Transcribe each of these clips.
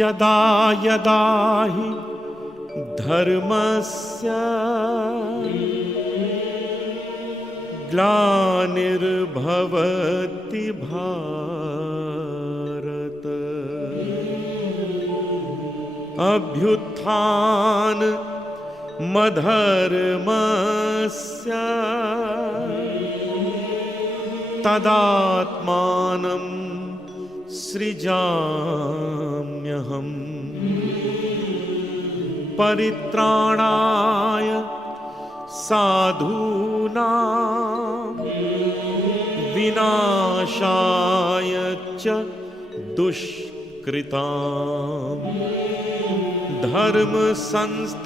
यदा यदा हि धर्मस्य ग्लानिर्भवति भारत अभ्युत्थान मधर्मस्य तदात्मानं सृजाम्यहम् परित्राणाय साधूनां विनाशाय च दुष्कृताम् धर्म संस्थापनार्थाय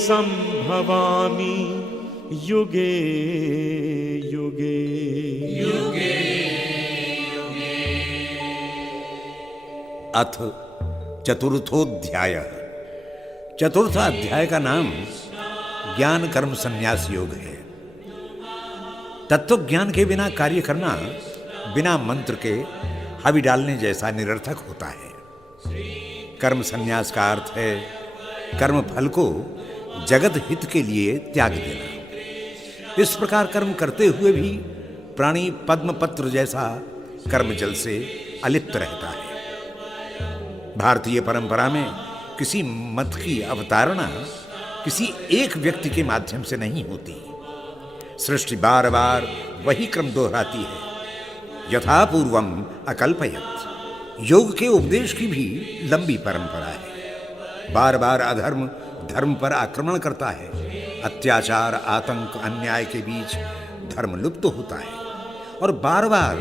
संभवामि युगे युगे युगे युगे। अथ चतुर्थोध्याय। चतुर्थ अध्याय का नाम ज्ञान कर्म संन्यास योग है। तत्व ज्ञान के बिना कार्य करना बिना मंत्र के हवि डालने जैसा निरर्थक होता है। कर्म संन्यास का अर्थ है कर्म फल को जगत हित के लिए त्याग देना। इस प्रकार कर्म करते हुए भी प्राणी पद्मपत्र जैसा कर्म जल से अलिप्त रहता है। भारतीय परंपरा में किसी मत की अवतारणा किसी एक व्यक्ति के माध्यम से नहीं होती। सृष्टि बार बार वही क्रम दोहराती है, यथा पूर्वम अकल्पयत। योग के उपदेश की भी लंबी परंपरा है। बार बार अधर्म धर्म पर आक्रमण करता है। अत्याचार आतंक अन्याय के बीच धर्म लुप्त होता है और बार बार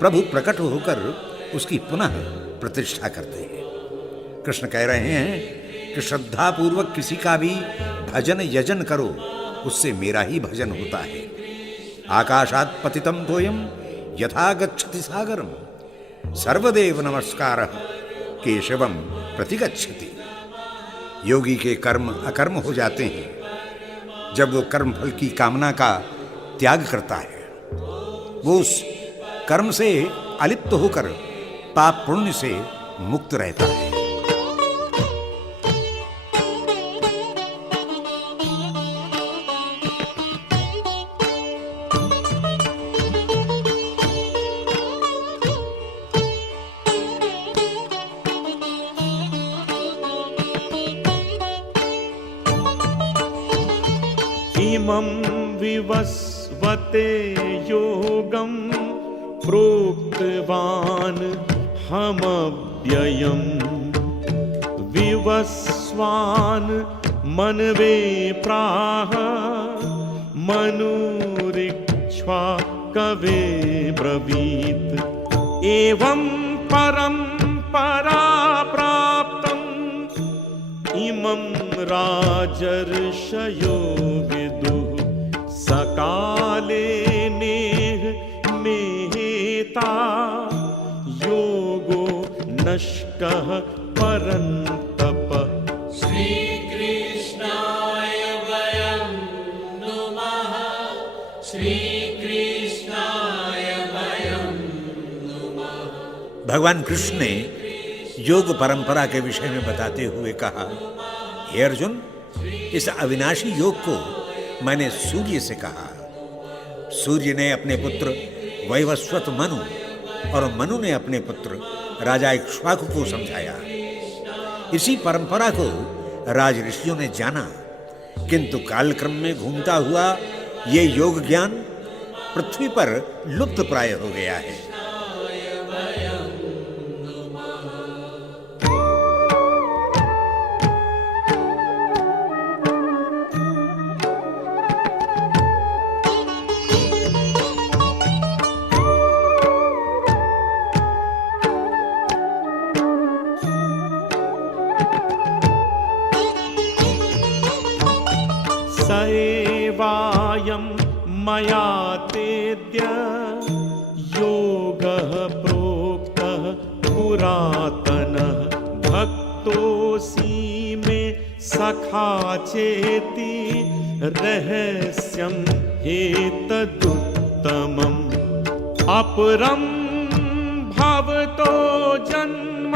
प्रभु प्रकट होकर उसकी पुनः प्रतिष्ठा करते हैं। कृष्ण कह रहे हैं कि श्रद्धा पूर्वक किसी का भी भजन यजन करो, उससे मेरा ही भजन होता है। आकाशात् पतितं तोयं यथा गच्छति सागरम सर्वदेव नमस्कारः केशवम प्रतिगच्छति। योगी के कर्म अकर्म हो जाते हैं जब वो कर्म फल की कामना का त्याग करता है। वो उस कर्म से अलिप्त होकर पाप पुण्य से मुक्त रहता है। इमं विवस्वते योगं प्रोक्तवान् हमव्ययम् विवस्वान् मनवे प्राह मनुरिक्ष्वा कवे ब्रवीत् एवं परम्परा प्राप्तम् इमं राजर्षयो विदुः सकाले नेह मेहता योगो नष्टः परन्तप। श्रीकृष्णाय वयं नुमः श्रीकृष्णाय वयं नुमः। भगवान कृष्ण ने योग परंपरा के विषय में बताते हुए कहा, हे अर्जुन, इस अविनाशी योग को मैंने सूर्य से कहा। सूर्य ने अपने पुत्र वैवस्वत मनु और मनु ने अपने पुत्र राजा इक्ष्वाकु को समझाया। इसी परंपरा को राज ऋषियों ने जाना, किंतु कालक्रम में घूमता हुआ ये योग ज्ञान पृथ्वी पर लुप्त प्राय हो गया है। सएवायं मया तेद्य योगः प्रोक्तः पुरातनः भक्तोऽसि मे सखा चेति रहस्यम् एतदुत्तमम् अपरं भवतो जन्म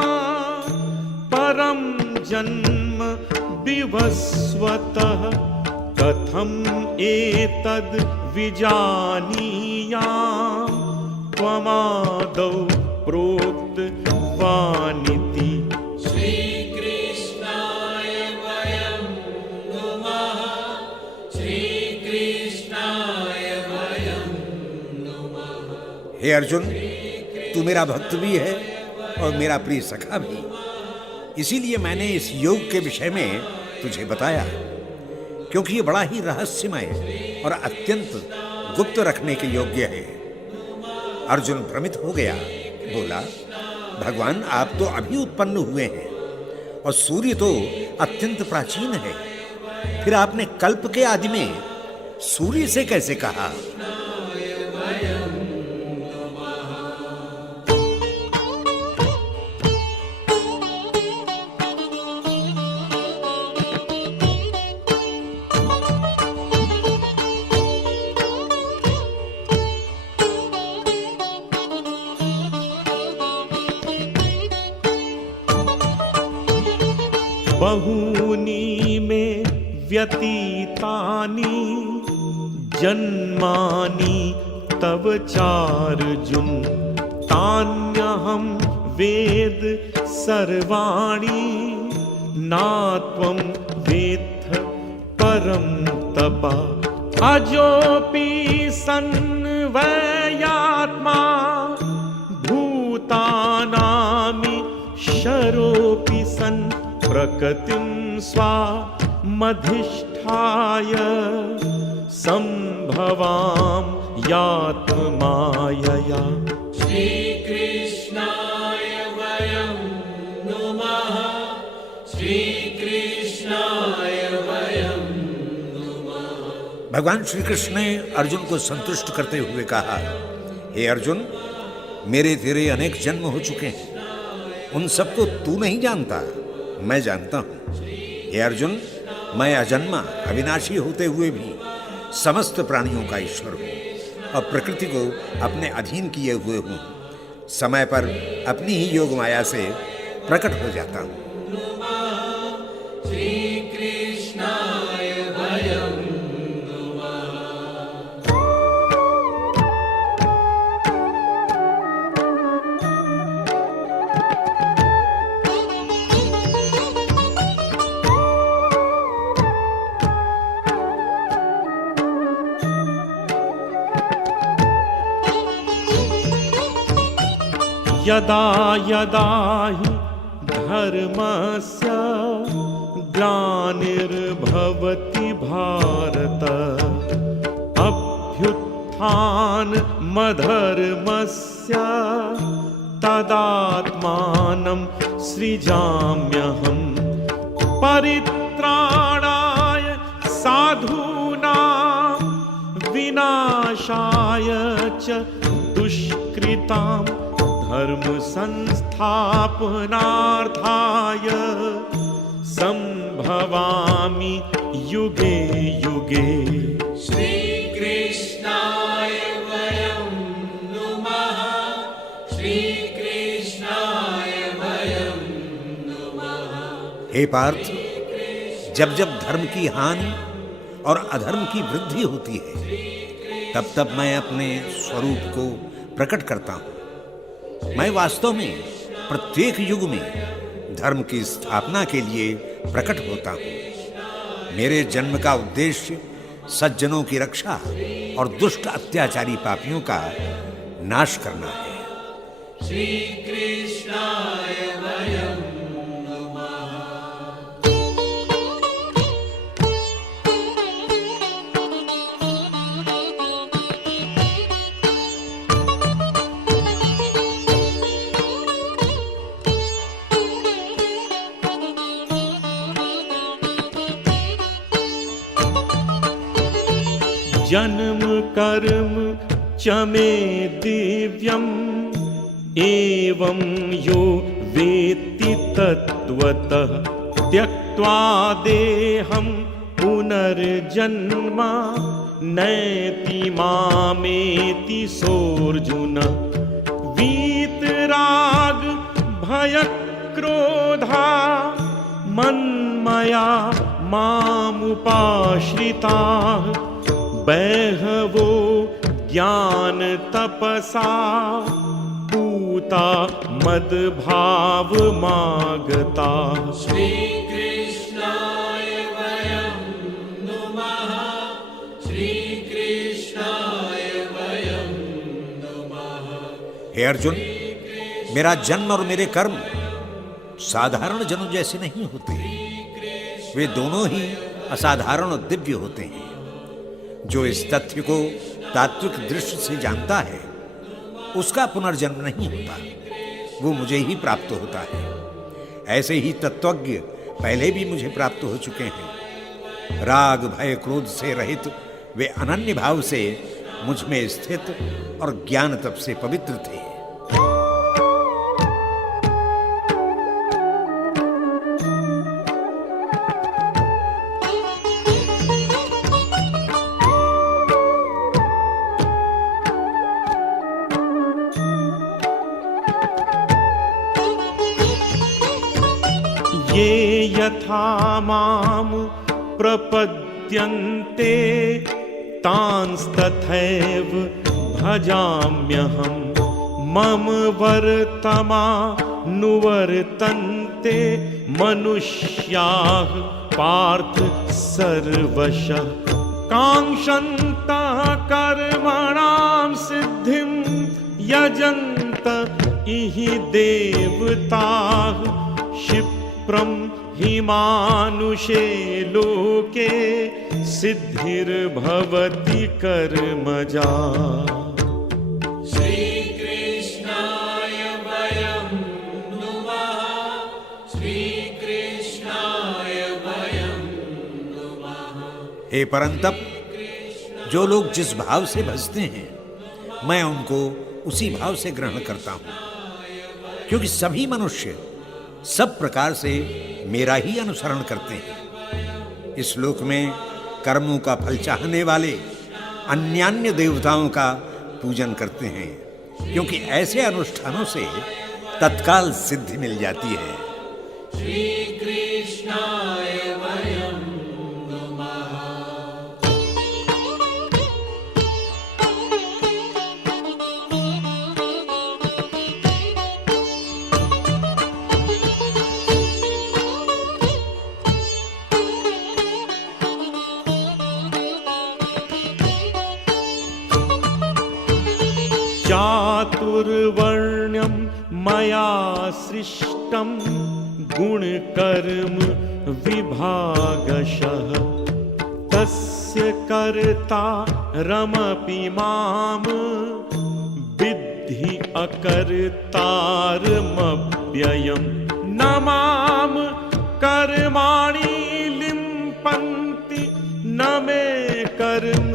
परम जन्म विवस्वतः कथम एतद् विजानीयाम् त्वमादौ प्रोक्तवानिति। श्रीकृष्णाय वयं नुमः, श्रीकृष्णाय वयं नुमः। हे अर्जुन, तू मेरा भक्त भी है और मेरा प्रिय सखा भी, इसीलिए मैंने इस योग के विषय में तुझे बताया, क्योंकि ये बड़ा ही रहस्यमय और अत्यंत गुप्त रखने के योग्य है। अर्जुन भ्रमित हो गया, बोला, भगवान आप तो अभी उत्पन्न हुए हैं और सूर्य तो अत्यंत प्राचीन है, फिर आपने कल्प के आदि में सूर्य से कैसे कहा? बहूनि मे व्यतीतानि जन्मानि तव चार्जुन, तान्यहं वेद सर्वाणि नात्वं वेत्थ परं तप। अजोऽपि सन्वयात्मा भूतानामि शरोऽपि सन् प्रकृतिं स्वामधिष्ठाय संभवां यात्मायया। श्रीकृष्णाय वयं नुमः, श्रीकृष्णाय वयं नुमः। भगवान श्री कृष्ण ने अर्जुन को संतुष्ट करते हुए कहा, हे अर्जुन, मेरे तेरे अनेक जन्म हो चुके हैं, उन सबको तू नहीं जानता, मैं जानता हूं। हे अर्जुन, मैं अजन्मा अविनाशी होते हुए भी समस्त प्राणियों का ईश्वर हूं और प्रकृति को अपने अधीन किए हुए हूं। समय पर अपनी ही योग माया से प्रकट हो जाता हूं। श्रीकृष्णाय वयं नुमः। यदा यदा हि धर्मस्य ग्लानिर्भवति भारत, अभ्युत्थानमधर्मस्य तदात्मानं सृजाम्यहम्। परित्राणाय साधूनां विनाशाय च दुष्कृतां धर्म संस्थापनार्थाय संभवामि युगे युगे। श्रीकृष्णाय वयं नुमः, श्रीकृष्णाय वयं नुमः। हे पार्थ, जब जब धर्म की हानि और अधर्म की वृद्धि होती है, तब तब मैं अपने स्वरूप को प्रकट करता हूं। मैं वास्तव में प्रत्येक युग में धर्म की स्थापना के लिए प्रकट होता हूं। मेरे जन्म का उद्देश्य सज्जनों की रक्षा और दुष्ट अत्याचारी पापियों का नाश करना है। श्रीकृष्णाय वयं नुमः। जन्म कर्म च मे दिव्यम् एवं यो वेत्ति तत्त्वतः त्यक्त्वा देहं पुनर्जन्म नैति मामेति सोऽर्जुन। वीतरागभय राग भय क्रोधा मन्मया मामुपाश्रिताः बहवो ज्ञान तपसा पूता मद्भावमागता। श्रीकृष्णाय वयं नुमः, श्रीकृष्णाय वयं नुमः। हे अर्जुन, मेरा जन्म और मेरे कर्म साधारण जनों जैसे नहीं होते, वे दोनों ही असाधारण और दिव्य होते हैं। जो इस तथ्य को तात्विक दृष्टि से जानता है उसका पुनर्जन्म नहीं होता, वो मुझे ही प्राप्त होता है। ऐसे ही तत्वज्ञ पहले भी मुझे प्राप्त हो चुके हैं। राग भय क्रोध से रहित वे अनन्य भाव से मुझ में स्थित और ज्ञान तप से पवित्र थे। ये यथा माम प्रपद्यन्ते तांस्तथैव भजाम्यहम् मम वर्तमानुवर्तन्ते मनुष्याः पार्थ सर्वशः कांक्षन्तः कर्मणां सिद्धिं यजन्त इहि देवताः क्षिप्रं हि मानुषे लोके सिद्धिर्भवति कर्मजा। श्रीकृष्णाय वयं नुमः, श्रीकृष्णाय वयं नुमः। हे परंतप, जो लोग जिस भाव से भजते हैं मैं उनको उसी भाव से ग्रहण करता हूं, क्योंकि सभी मनुष्य सब प्रकार से मेरा ही अनुसरण करते हैं। इस लोक में कर्मों का फल चाहने वाले अन्यान्य देवताओं का पूजन करते हैं, क्योंकि ऐसे अनुष्ठानों से तत्काल सिद्धि मिल जाती है। श्रीकृष्णाय वयं नुमः। चातुर्वर्ण्यं मया सृष्टं गुणकर्म विभागशः तस्य कर्तारमपि मां विद्धि अकर्तारमव्ययं न मां कर्माणि लिम्पन्ति न मे कर्म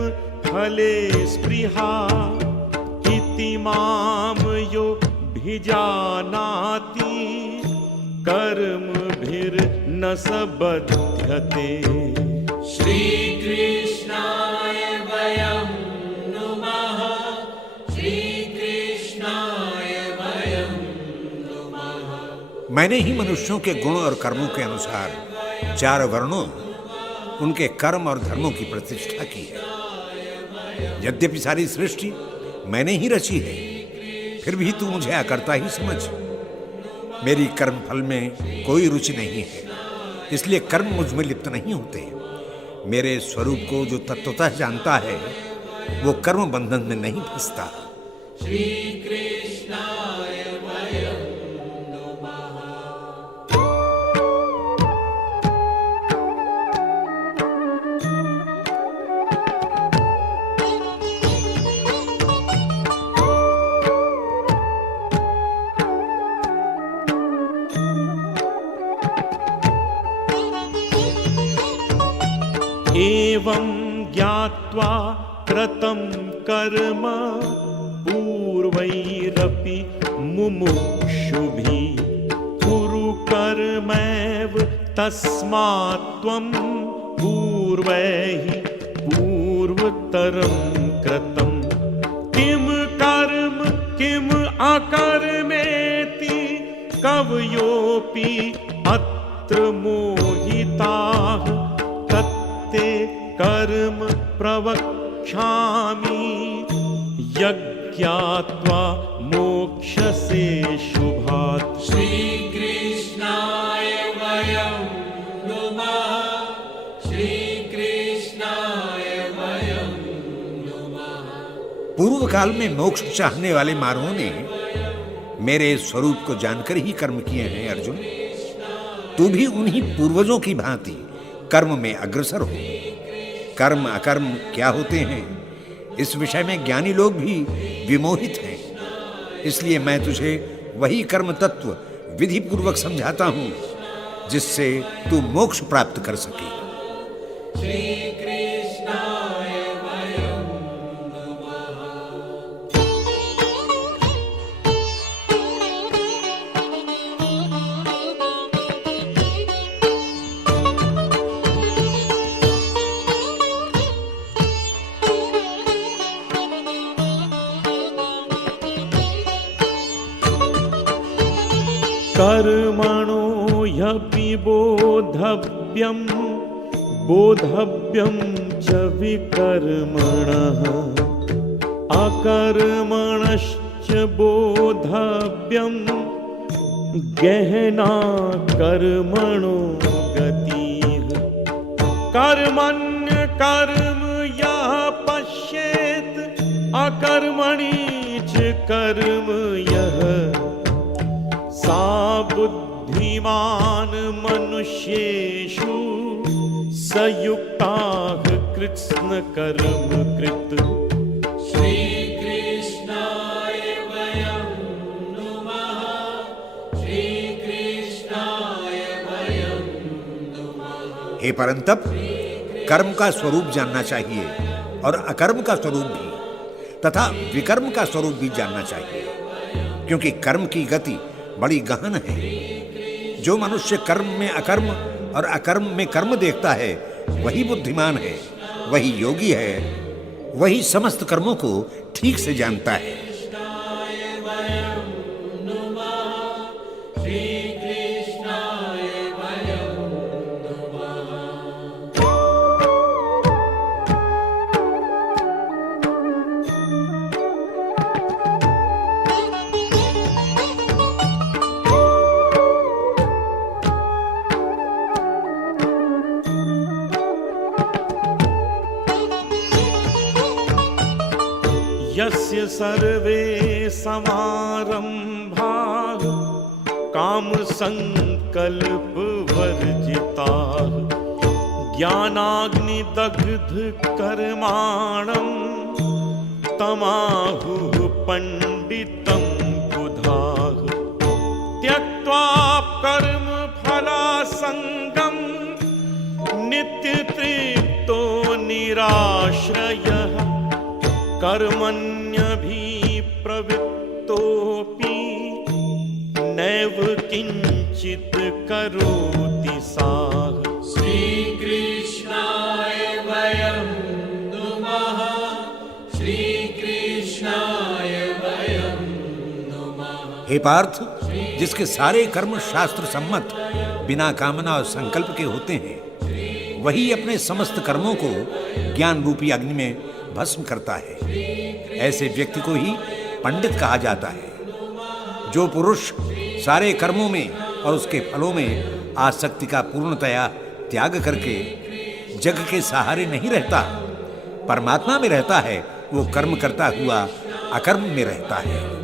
फले स्पृहा इति मां यो भिजानाति कर्मभिर्न स बध्यते। श्रीकृष्णाय वयं नुमः, श्रीकृष्णाय वयं नुमः। मैंने ही मनुष्यों के गुण और कर्मों के अनुसार चार वर्णों, उनके कर्म और धर्मों की प्रतिष्ठा की है। यद्यपि सारी सृष्टि मैंने ही रची है, फिर भी तू मुझे अकर्ता ही समझ। मेरी कर्म फल में कोई रुचि नहीं है, इसलिए कर्म मुझ में लिप्त नहीं होते। मेरे स्वरूप को जो तत्वतः जानता है वो कर्म बंधन में नहीं फंसता। श्रीकृष्णाय वयं नुमः। एवं ज्ञात्वा कृतं कर्म पूर्वैरपि मुमुक्षुभिः कुरु कर्मैव तस्मात् त्वं पूर्वैः पूर्वतरं कृतं किं कर्म किम् अकर्मेण कवयोऽपि अत्र मोहिताः तत्ते कर्म प्रवक्ष्यामि यज्ञात्वा मोक्षसे शुभात्। श्रीकृष्णाय वयं नुमः, श्रीकृष्णाय वयं नुमः। पूर्व काल में मोक्ष चाहने वाले मानवों ने मेरे स्वरूप को जानकर ही कर्म किए हैं। अर्जुन, तू भी उन्हीं पूर्वजों की भांति कर्म में अग्रसर हो। कर्म अकर्म क्या होते हैं, इस विषय में ज्ञानी लोग भी विमोहित हैं। इसलिए मैं तुझे वही कर्म तत्व विधि पूर्वक समझाता हूं जिससे तू मोक्ष प्राप्त कर सके। श्रीकृष्णाय वयं नुमः। कर्मणो ह्यपि बोधव्यं बोधव्यं च विकर्मणः अकर्मणश्च बोधव्यं गहना कर्मणो गतिः। कर्मण्य कर्म यः पश्येत् अकर्मणि च कर्म यः सा बुद्धिमान मनुष्येषु सयुक्ताः कृत्स्न कर्म कृत। श्रीकृष्णाय वयं नुमः, श्रीकृष्णाय वयं नुमः। हे परंतप, कर्म का स्वरूप जानना चाहिए और अकर्म का स्वरूप भी तथा विकर्म का स्वरूप भी जानना चाहिए, क्योंकि कर्म की गति बड़ी गहन है। जो मनुष्य कर्म में अकर्म और अकर्म में कर्म देखता है वही बुद्धिमान है, वही योगी है, वही समस्त कर्मों को ठीक से जानता है। यस्य सर्वे समारंभाः कामसंकल्पवर्जिताः ज्ञानाग्निदग्ध कर्माणं तमाहुः पंडितं बुधाः। त्यक्त्वा कर्मफलासंगं नित्यतृप्तो निराश्रयः कर्मण्यभिप्रवृत्तोऽपि नैव किञ्चित् करोति सः। श्रीकृष्णाय वयं नुमः, श्रीकृष्णाय वयं नुमः। हे पार्थ, जिसके सारे कर्म शास्त्र सम्मत बिना कामना और संकल्प के होते हैं, वही अपने समस्त कर्मों को ज्ञान रूपी अग्नि में भस्म करता है। ऐसे व्यक्ति को ही पंडित कहा जाता है। जो पुरुष सारे कर्मों में और उसके फलों में आसक्ति का पूर्णतया त्याग करके जग के सहारे नहीं रहता, परमात्मा में रहता है, वो कर्म करता हुआ अकर्म में रहता है।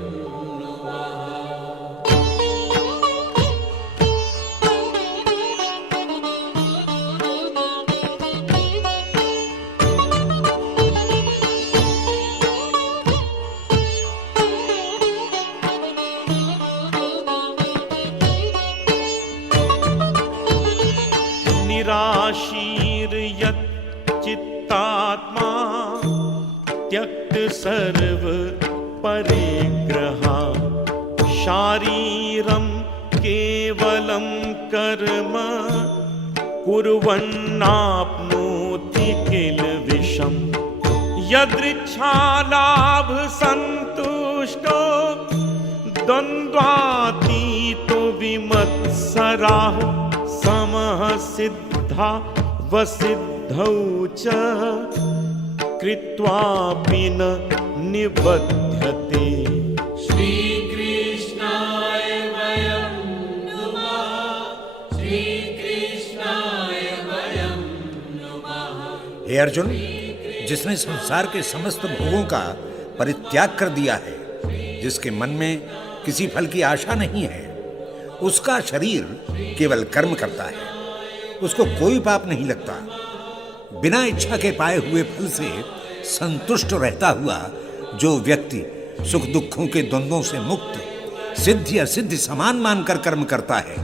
निराशीर्यच्चित्तात्मा त्यक्त सर्व परिग्रहा शारीरं केवलं कर्म कुर्वन्नाप्नोति किल विषम्। यदृच्छालाभ संतुष्टो द्वन्द्वातीतो मत्सराः समः सिद्धा वसिद्धौ च कृत्वापि न निबध्यते। श्रीकृष्णाय वयं नुमः, श्रीकृष्णाय वयं नुमः। हे अर्जुन, जिसने संसार के समस्त भोगों का परित्याग कर दिया है, जिसके मन में किसी फल की आशा नहीं है, उसका शरीर केवल कर्म करता है, उसको कोई पाप नहीं लगता। बिना इच्छा के पाए हुए फल से संतुष्ट रहता हुआ जो व्यक्ति सुख दुखों के द्वंद्वों से मुक्त, सिद्धि असिद्धि समान मानकर कर्म करता है,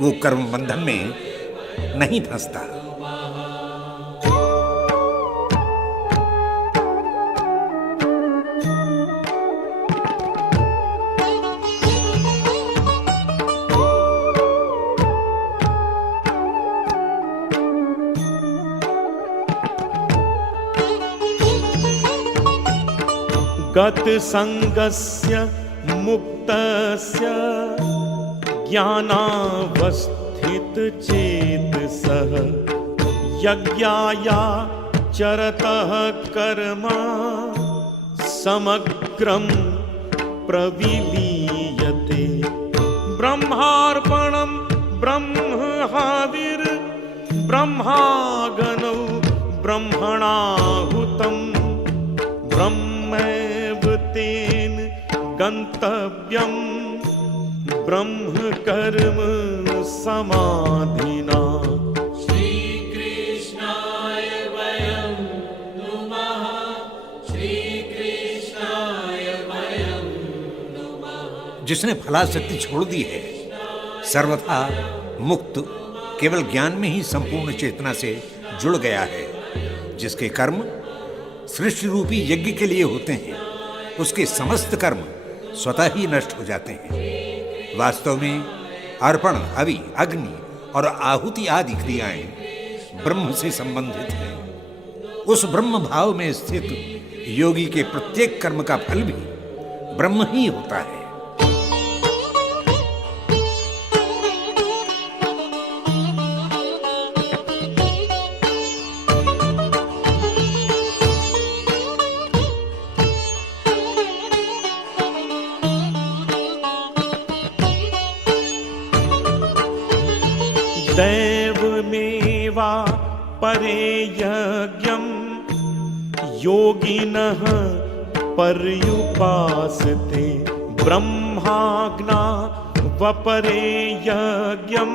वो कर्म बंधन में नहीं फंसता। गत संगस्य मुक्तस्य ज्ञानावस्थित चेतसः यज्ञाया चरतः कर्म समग्रं प्रविलीयते। ब्रह्मार्पणं ब्रह्महाविर् ब्रह्मागनौ ब्रह्मणाहुतं ब्रह्मैव तेन गन्तव्यं ब्रह्म कर्म समाधिना। श्रीकृष्णाय वयं नुमः, श्रीकृष्णाय वयं नुमः। जिसने फलासक्ति छोड़ दी है, सर्वथा मुक्त, केवल ज्ञान में ही संपूर्ण चेतना से जुड़ गया है, जिसके कर्म सृष्टि रूपी यज्ञ के लिए होते हैं, उसके समस्त कर्म स्वतः ही नष्ट हो जाते हैं। वास्तव में अर्पण, हवि, अग्नि और आहुति आदि क्रियाएं ब्रह्म से संबंधित हैं। उस ब्रह्म भाव में स्थित योगी के प्रत्येक कर्म का फल भी ब्रह्म ही होता है। दैवमेवा परे यज्ञं योगिनः पर्युपासते। ब्रह्माज्ञा वपरे यज्ञं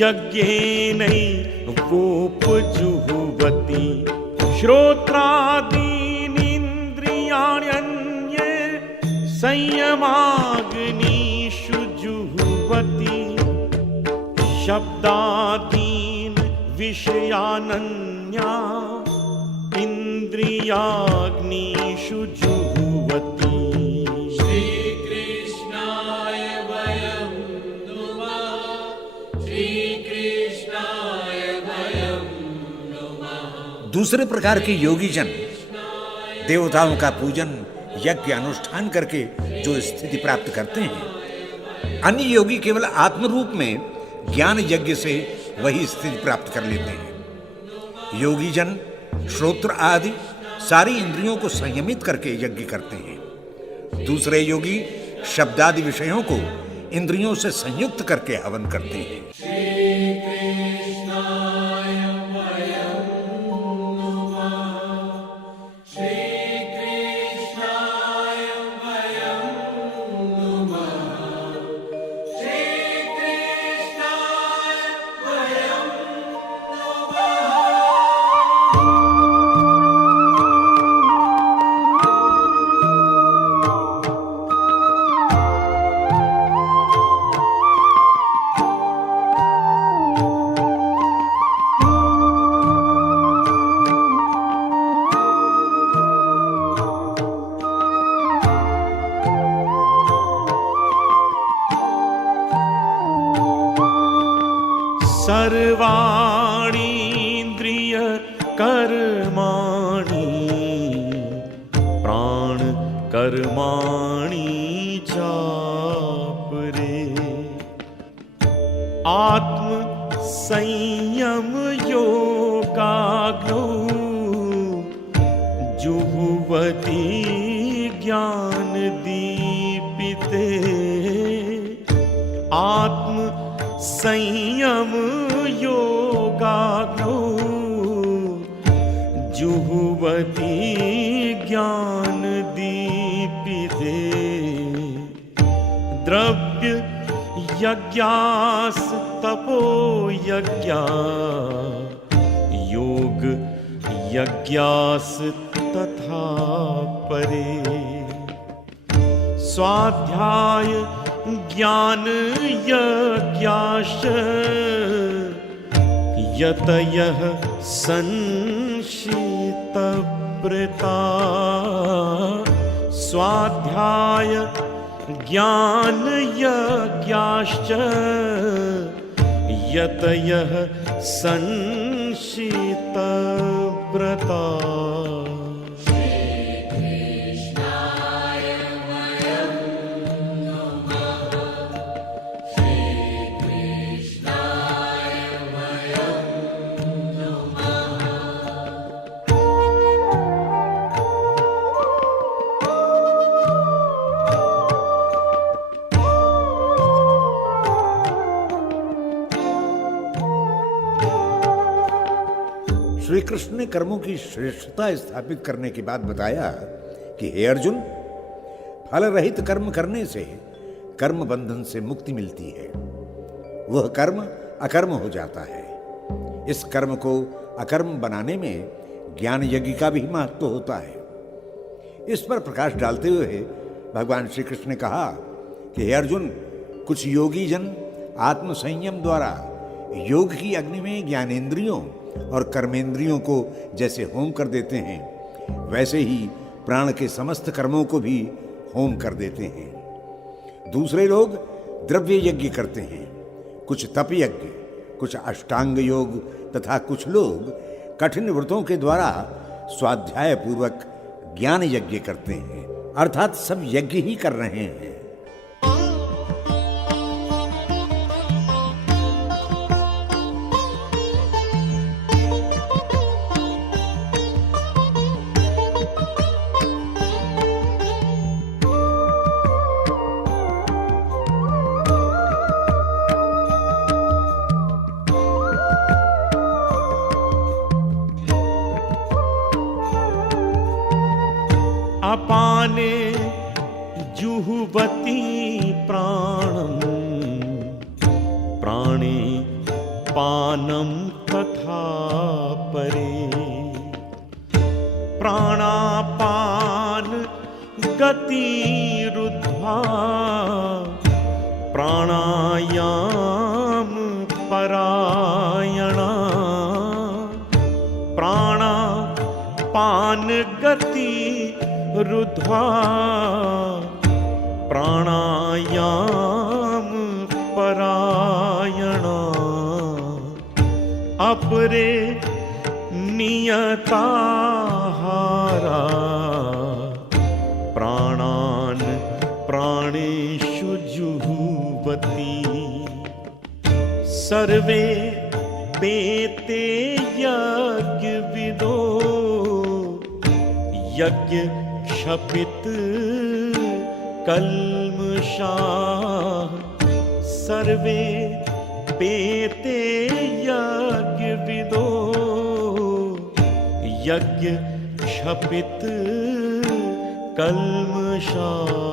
यज्ञेनैवोपजुह्वति। श्रोत्रादीनीन्द्रियाण्यन्ये संयमाग्निषु जुह्वति। शब्दादीन विषयानन्या इंद्रियाग्निषु जुह्वति। श्रीकृष्णाय वयं नुमः, श्रीकृष्णाय वयं नुमः। दूसरे प्रकार के योगी जन देवताओं का पूजन, यज्ञ अनुष्ठान करके जो स्थिति प्राप्त करते हैं, अन्य योगी केवल आत्म रूप में ज्ञान यज्ञ से वही स्थिति प्राप्त कर लेते हैं। योगी जन श्रोत्र आदि सारी इंद्रियों को संयमित करके यज्ञ करते हैं। दूसरे योगी शब्दादि विषयों को इंद्रियों से संयुक्त करके हवन करते हैं। श्रीकृष्णाय वयं नुमः, श्रीकृष्णाय वयं नुमः, श्रीकृष्णाय वयं नुमः। सर्वाणीन्द्रिय कर्माणि प्राण कर्माणि चापरे। आत्म संयम योगाग्नो जुहुवति ज्ञान दीपिते। आत्म संयम योगाग्नो जुहुवति ज्ञान दीपिते। द्रव्य यज्ञास तपो यज्ञा योग यज्ञास तथा परे। स्वाध्याय ज्ञान यज्ञाश्च यतयः संशितव्रता। स्वाध्याय ज्ञान यज्ञाश्च यतयः संशितव्रता। श्री कृष्ण ने कर्मों की श्रेष्ठता स्थापित करने के बाद बताया कि हे अर्जुन, फल रहित कर्म करने से कर्म बंधन से मुक्ति मिलती है। वह कर्म अकर्म हो जाता है। इस कर्म को अकर्म बनाने में ज्ञान यज्ञ का भी महत्व होता है। इस पर प्रकाश डालते हुए भगवान श्री कृष्ण ने कहा कि हे अर्जुन, कुछ योगी जन आत्म संयम द्वारा योग की अग्नि में ज्ञानेंद्रियों और कर्मेंद्रियों को जैसे होम कर देते हैं, वैसे ही प्राण के समस्त कर्मों को भी होम कर देते हैं। दूसरे लोग द्रव्य यज्ञ करते हैं, कुछ तप यज्ञ, कुछ अष्टांग योग तथा कुछ लोग कठिन व्रतों के द्वारा स्वाध्याय पूर्वक ज्ञान यज्ञ करते हैं। अर्थात सब यज्ञ ही कर रहे हैं। अपाने जुहुवति प्राणं प्राणे पानं तथा परे। प्राणापान गतिरुद्ध्वा प्राणायाम परायणा। प्राणापान गति रुद्ध्वा प्राणायाम परायणा। अपरे नियताहारा प्राणान् प्राणेषु जुहुवति। सर्वे पेते यज्ञविदो यज्ञ क्षपित कल्मषाः। सर्वे पेते यज्ञविदो यज्ञ क्षपित कल्मषाः।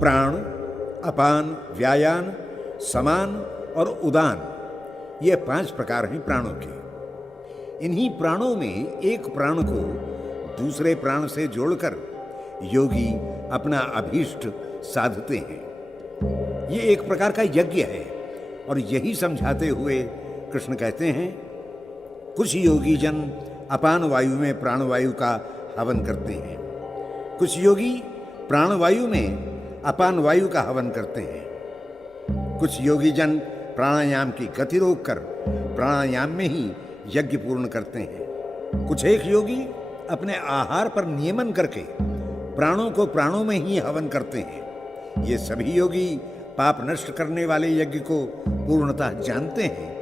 प्राण, अपान, व्यायान, समान और उदान, ये 5 प्रकार हैं प्राणों के। इन्हीं प्राणों में एक प्राण को दूसरे प्राण से जोड़कर योगी अपना अभीष्ट साधते हैं। ये एक प्रकार का यज्ञ है। और यही समझाते हुए कृष्ण कहते हैं कुछ योगी जन अपान वायु में प्राणवायु का हवन करते हैं, कुछ योगी प्राणवायु में अपान वायु का हवन करते हैं, कुछ योगी जन प्राणायाम की गति रोककर प्राणायाम में ही यज्ञ पूर्ण करते हैं, कुछ एक योगी अपने आहार पर नियमन करके प्राणों को प्राणों में ही हवन करते हैं। ये सभी योगी पाप नष्ट करने वाले यज्ञ को पूर्णतः जानते हैं।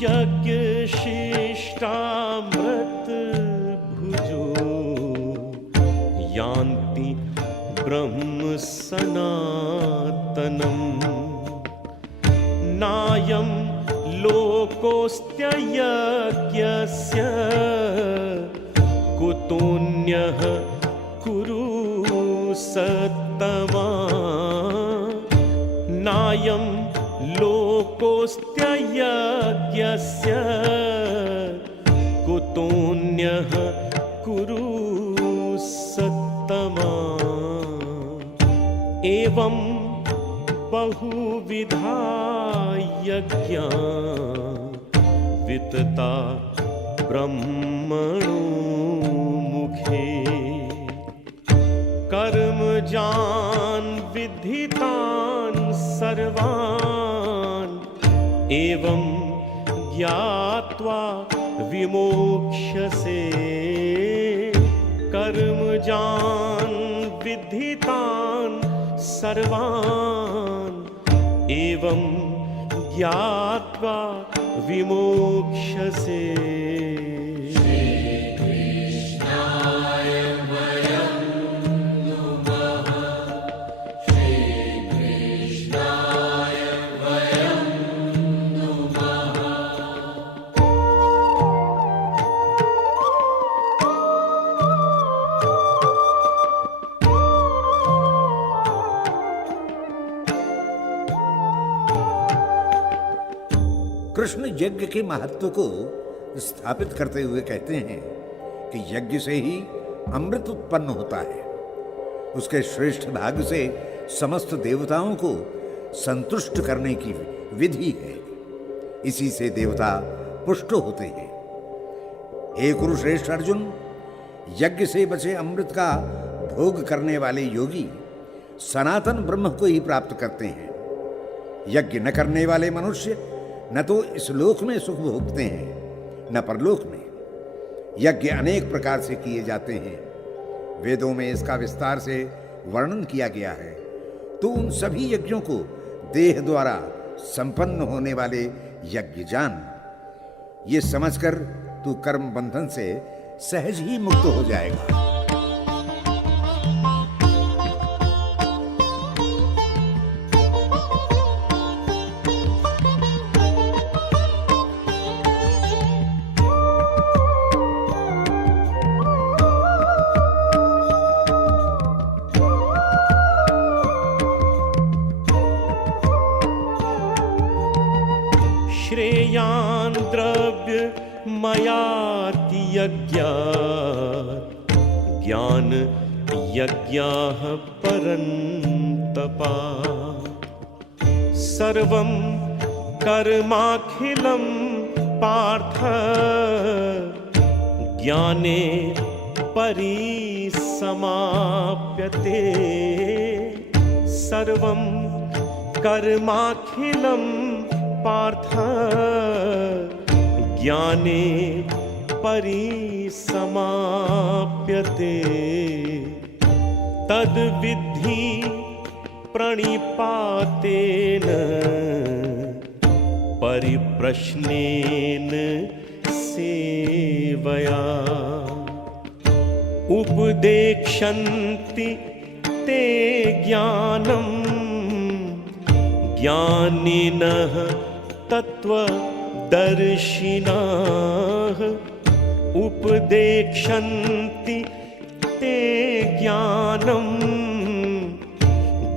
यज्ञ शिष्टामृत भुजो यान्ति ब्रह्म सनातनम् नायं लोकोऽस्त्ययज्ञस्य कुतोऽन्यः कुरु सत्तमा नायं लोकोऽस्त्ययज्ञस्य कुतोऽन्यः कुरु सत्तमा एवं बहुविधा यज्ञा वितता ब्रह्मणो मुखे कर्मजान् विद्धितान् सर्वान् एवं ज्ञात्वा विमोक्ष्यसे कर्मजान् विद्धितान् सर्वान् एवं ज्ञात्वा विमोक्ष्यसे। कृष्ण यज्ञ के महत्व को स्थापित करते हुए कहते हैं कि यज्ञ से ही अमृत उत्पन्न होता है। उसके श्रेष्ठ भाग से समस्त देवताओं को संतुष्ट करने की विधि है। इसी से देवता पुष्ट होते हैं। हे कुरुश्रेष्ठ अर्जुन, यज्ञ से बचे अमृत का भोग करने वाले योगी सनातन ब्रह्म को ही प्राप्त करते हैं। यज्ञ न करने वाले मनुष्य न तो इस लोक में सुख भोगते हैं न परलोक में। यज्ञ अनेक प्रकार से किए जाते हैं। वेदों में इसका विस्तार से वर्णन किया गया है। तो उन सभी यज्ञों को देह द्वारा संपन्न होने वाले यज्ञ जान। ये समझकर तू कर्म बंधन से सहज ही मुक्त हो जाएगा। श्रेयान् द्रव्यमयाति यज्ञात् ज्ञान यज्ञाः परन्तपा सर्वं कर्माखिलं पार्थ ज्ञाने परिसमाप्यते सर्वं कर्माखिलं पार्थ ज्ञाने परिसमाप्यते तद्विद्धि प्रणिपातेन परिप्रश्नेन सेवया उपदेक्षन्ति ते ज्ञानम् ज्ञानिनः तत्त्वदर्शिनः उपदेक्षन्ति उपदेक्षन्ति ते ज्ञानम्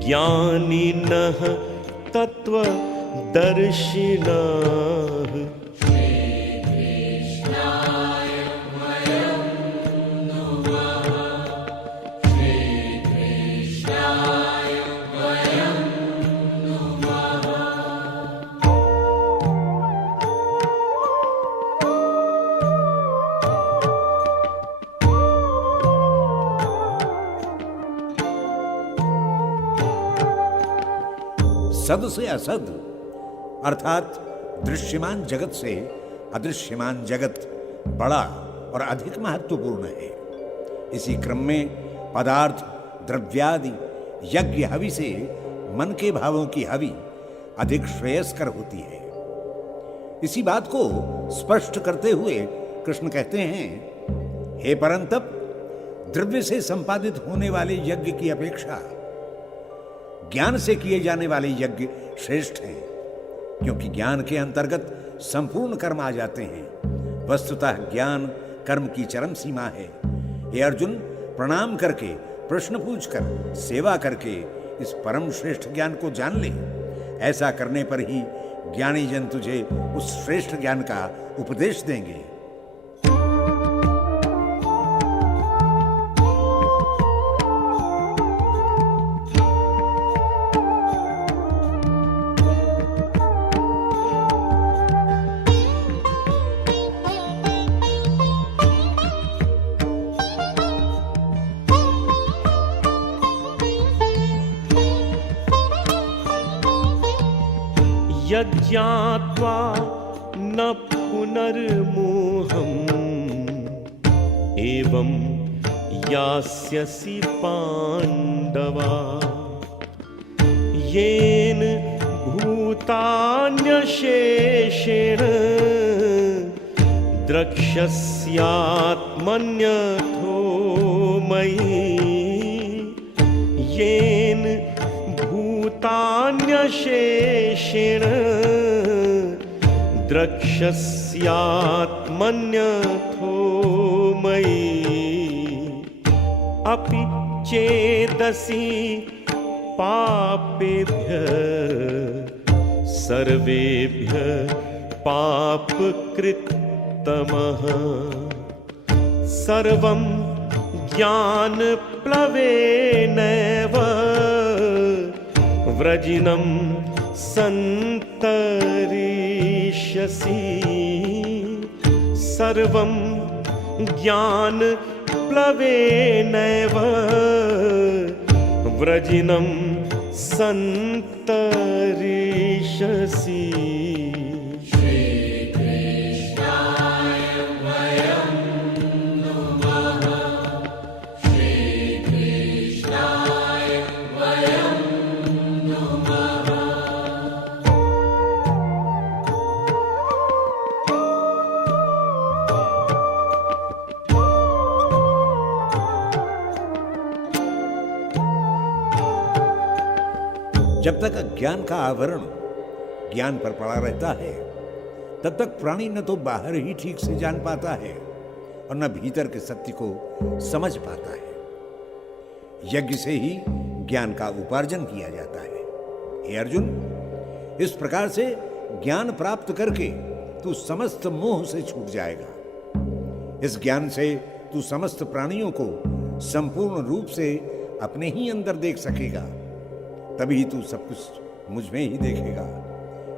ज्ञानिनः तत्त्वदर्शिनः। श्रीकृष्णाय वयं नुमः। श्रीकृष्णाय वयं नुमः। सद से असद अर्थात दृश्यमान जगत से अदृश्यमान जगत बड़ा और अधिक महत्वपूर्ण है। इसी क्रम में पदार्थ द्रव्यादि यज्ञ हवि से मन के भावों की हवि अधिक श्रेयस्कर होती है। इसी बात को स्पष्ट करते हुए कृष्ण कहते हैं, हे परंतप, द्रव्य से संपादित होने वाले यज्ञ की अपेक्षा ज्ञान से किए जाने वाले यज्ञ श्रेष्ठ हैं, क्योंकि ज्ञान के अंतर्गत संपूर्ण कर्म आ जाते हैं। वस्तुतः ज्ञान कर्म की चरम सीमा है। हे अर्जुन, प्रणाम करके, प्रश्न पूछकर, सेवा करके इस परम श्रेष्ठ ज्ञान को जान ले। ऐसा करने पर ही ज्ञानी जन तुझे उस श्रेष्ठ ज्ञान का उपदेश देंगे। यज्ञात्वा न पुनर्मोहम् एवं यास्यसि पाण्डवा येन भूतान्यशेषेण द्रक्ष्यस्यात्मन्यथो मयि येन भूतान्यशेषेण द्रक्ष्यस्यात्मन्यथो मयि अपि चेदसि पापेभ्यः सर्वेभ्यः पापकृत्तमः सर्वं ज्ञानप्लवेनैव व्रजिनं सन्तरिष्यसि सर्वं ज्ञानप्लवेनैव व्रजिनं सन्तरिष्यसि। श्रीकृष्णाय वयं नुमः। श्रीकृष्णाय वयं नुमः। जब तक अज्ञान का आवरण ज्ञान पर पड़ा रहता है, तब तक प्राणी न तो बाहर ही ठीक से जान पाता है और न भीतर के सत्य को समझ पाता है। यज्ञ से ही ज्ञान का उपार्जन किया जाता है। हे अर्जुन, इस प्रकार से ज्ञान प्राप्त करके तू समस्त मोह से छूट जाएगा। इस ज्ञान से तू समस्त प्राणियों को संपूर्ण रूप से अपने ही अंदर देख सकेगा। तभी तू सब कुछ मुझ में ही देखेगा।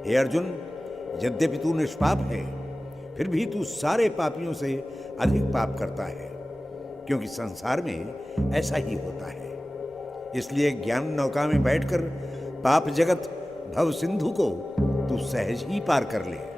हे अर्जुन, यद्यपि तू निष्पाप है, फिर भी तू सारे पापियों से अधिक पाप करता है, क्योंकि संसार में ऐसा ही होता है। इसलिए ज्ञान नौका में बैठकर पाप जगत भव सिंधु को तू सहज ही पार कर ले।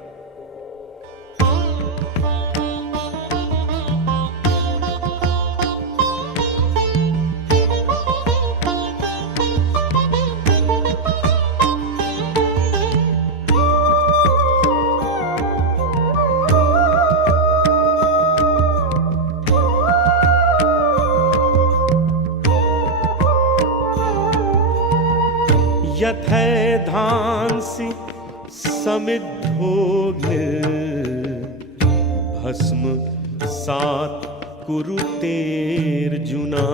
यथैधांसि समिद्धोऽग्निर्भस्म सात् कुरुतेऽर्जुना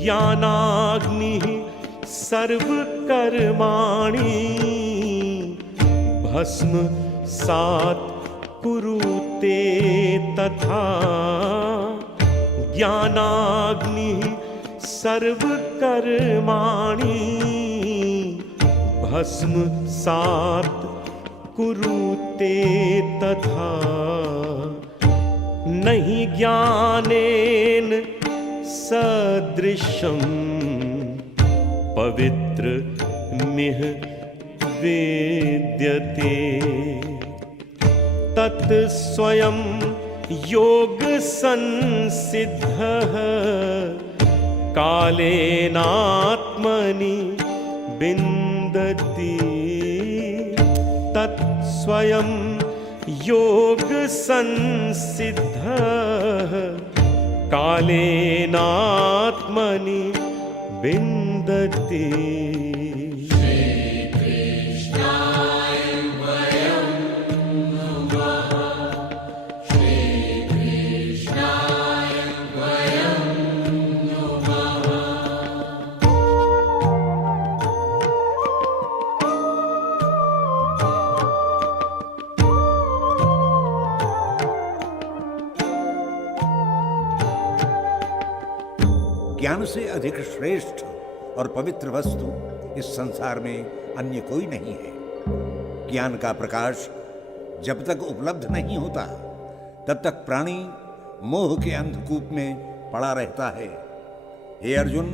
ज्ञानाग्निः सर्वकर्माणि भस्म सात् कुरुते तथा ज्ञानाग्निः सर्वकर्माणि भस्म सात् कुरुते तथा नहि ज्ञानेन सदृशं पवित्रमिह वेद्यते तत् स्वयं योगसंसिद्धः कालेनात्मनि विन्दति तत् स्वयं योगसंसिद्धः कालेनात्मनि विन्दति ज्ञान से अधिक श्रेष्ठ और पवित्र वस्तु इस संसार में अन्य कोई नहीं है। ज्ञान का प्रकाश जब तक उपलब्ध नहीं होता तब तक प्राणी मोह के अंधकूप में पड़ा रहता है। हे अर्जुन,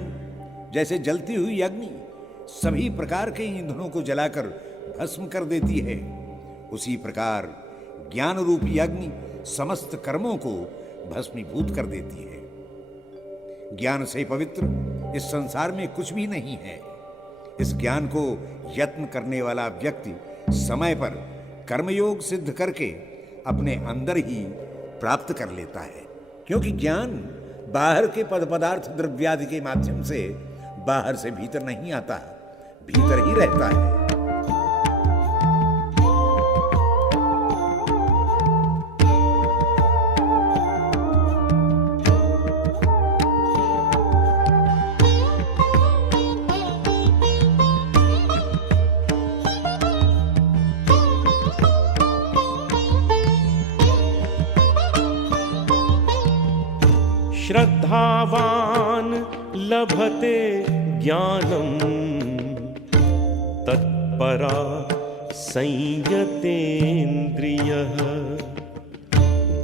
जैसे जलती हुई अग्नि सभी प्रकार के ईंधनों को जलाकर भस्म कर देती है, उसी प्रकार ज्ञान रूपी अग्नि समस्त कर्मों को भस्मीभूत कर देती है। ज्ञान से पवित्र इस संसार में कुछ भी नहीं है। इस ज्ञान को यत्न करने वाला व्यक्ति समय पर कर्मयोग सिद्ध करके अपने अंदर ही प्राप्त कर लेता है, क्योंकि ज्ञान बाहर के पद पदार्थ द्रव्यादि के माध्यम से बाहर से भीतर नहीं आता, भीतर ही रहता है। श्रद्धावान् लभते ज्ञानं तत्परा संयतेन्द्रियः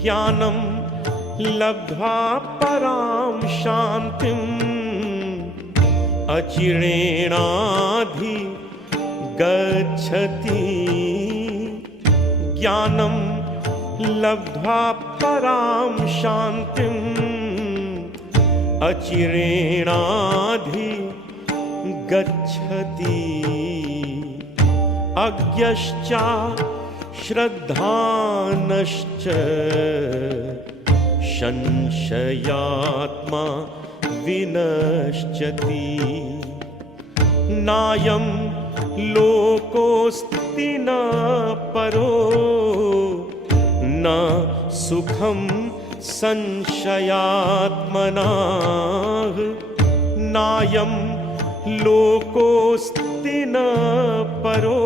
ज्ञानं लब्ध्वा परां शान्तिम् अचिरेणाधिगच्छति ज्ञानं लब्ध्वा परां शान्तिम् अचिरेणाधिगच्छति अज्ञश्च श्रद्धानश्च संशयात्मा विनश्यति नायं लोकोऽस्ति न परो न सुखं संशयात्मनाः नायं लोकोऽस्ति न परो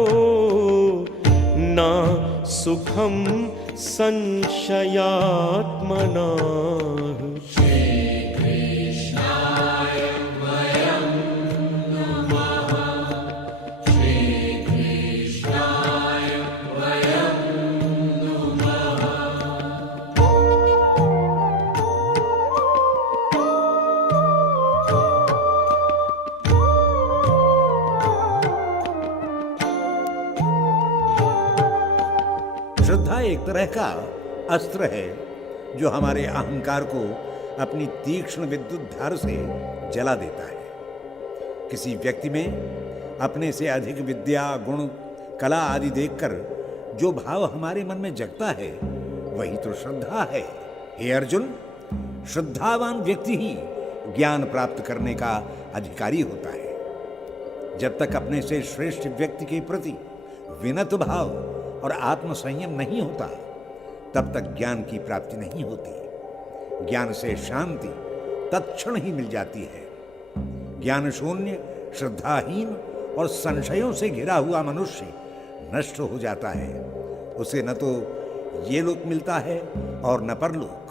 न सुखं संशयात्मनाः। श्रद्धा एक तरह का अस्त्र है जो हमारे अहंकार को अपनी तीक्ष्ण विद्युत धार से जला देता है। किसी व्यक्ति में अपने से अधिक विद्या, गुण, कला आदि देखकर जो भाव हमारे मन में जगता है वही तो श्रद्धा है। हे अर्जुन, श्रद्धावान व्यक्ति ही ज्ञान प्राप्त करने का अधिकारी होता है। जब तक अपने से श्रेष्ठ व्यक्ति के प्रति विनत भाव और आत्म संयम नहीं होता तब तक ज्ञान की प्राप्ति नहीं होती। ज्ञान से शांति तत्क्षण ही मिल जाती है। ज्ञान शून्य, श्रद्धाहीन और संशयों से घिरा हुआ मनुष्य नष्ट हो जाता है। उसे न तो ये लोक मिलता है और न परलोक।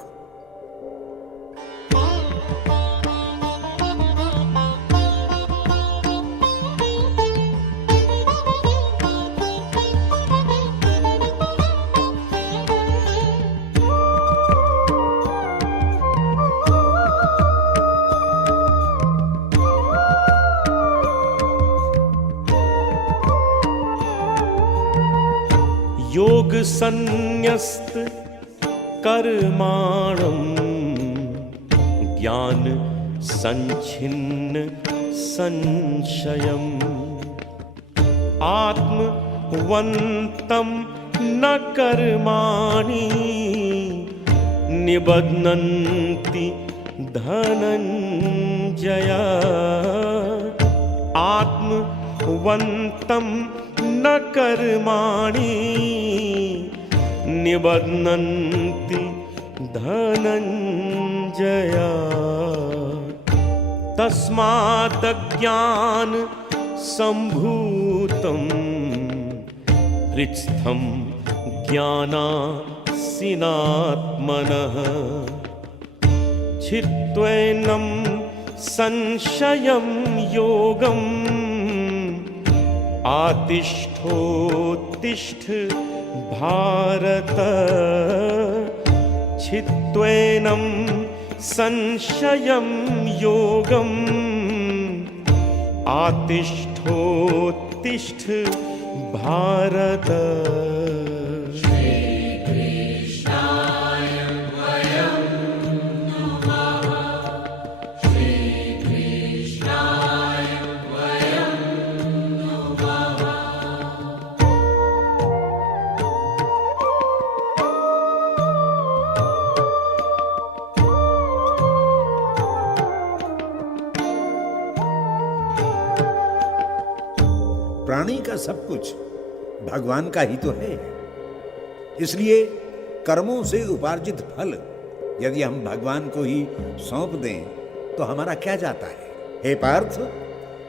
योग संन्यस्त कर्माणं ज्ञान संच्छिन्न संशयम् आत्मवन्तं न कर्माणि निबध्नन्ति धनञ्जय आत्मवन्तं न कर्माणि निबध्नन्ति धनञ्जय तस्मात् ज्ञान सम्भूतं हृत्स्थं ज्ञानासिनात्मनः छित्त्वैनं संशयं योगम् आतिष्ठोत्तिष्ठ भारत छित्त्वैनं संशयं योगम् आतिष्ठोत्तिष्ठ भारत। प्राणी का सब कुछ भगवान का ही तो है। इसलिए कर्मों से उपार्जित फल यदि हम भगवान को ही सौंप दें तो हमारा क्या जाता है। हे पार्थ,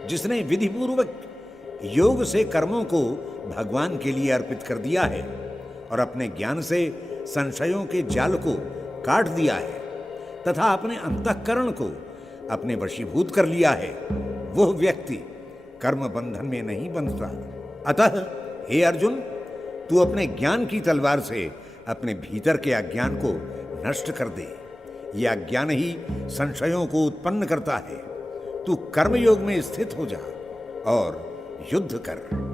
जिसने विधिपूर्वक योग से कर्मों को भगवान के लिए अर्पित कर दिया है और अपने ज्ञान से संशयों के जाल को काट दिया है तथा अपने अंतःकरण को अपने वशीभूत कर लिया है, वह व्यक्ति कर्म बंधन में नहीं बंधता। अतः हे अर्जुन, तू अपने ज्ञान की तलवार से अपने भीतर के अज्ञान को नष्ट कर दे। यह अज्ञान ही संशयों को उत्पन्न करता है। तू कर्मयोग में स्थित हो जा और युद्ध कर।